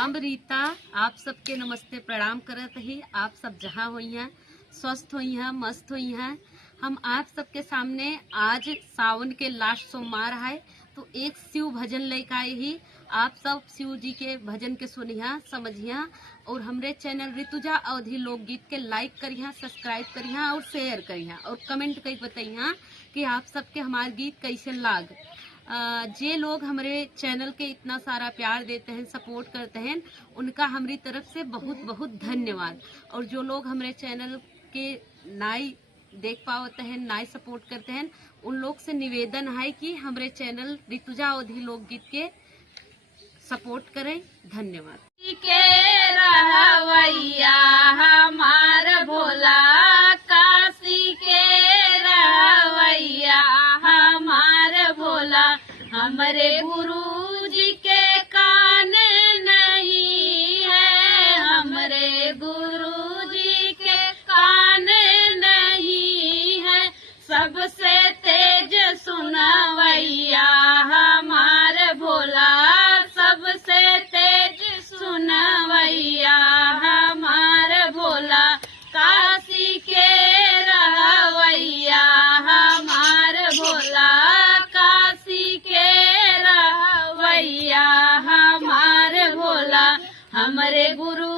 हम रीता आप सबके नमस्ते प्रणाम करत ही। आप सब जहाँ हुई हैं स्वस्थ हुई हैं मस्त हुई हैं। हम आप सबके सामने आज सावन के लास्ट सोमवार है तो एक शिव भजन लेकर आए ही। आप सब शिव जी के भजन के सुनिया समझिया और हमरे चैनल ऋतुजा अवधि लोकगीत के लाइक करिया, सब्सक्राइब करिया और शेयर करिया और कमेंट कर बताइया कि आप सबके हमारे गीत कैसे लाग। जे लोग हमारे चैनल के इतना सारा प्यार देते हैं, सपोर्ट करते हैं, उनका हमारी तरफ से बहुत बहुत धन्यवाद। और जो लोग हमारे चैनल के नाई देख पाते हैं, नाई सपोर्ट करते हैं, उन लोग से निवेदन है कि हमारे चैनल ऋतुजा अवधि लोकगीत के सपोर्ट करें। धन्यवाद। के रहवैया हमार भोला, काशी के रहवैया हमार भोला, हमरे गुरु जी के कान नहीं है, हमरे गुरु जी के कान नहीं है, सबसे तेज सुनवैया हमार भोला, सबसे तेज सुनवैया हमार भोला, काशी के रहवैया हमार भोला, काशी के रहवैया हमार भोला, हमरे गुरु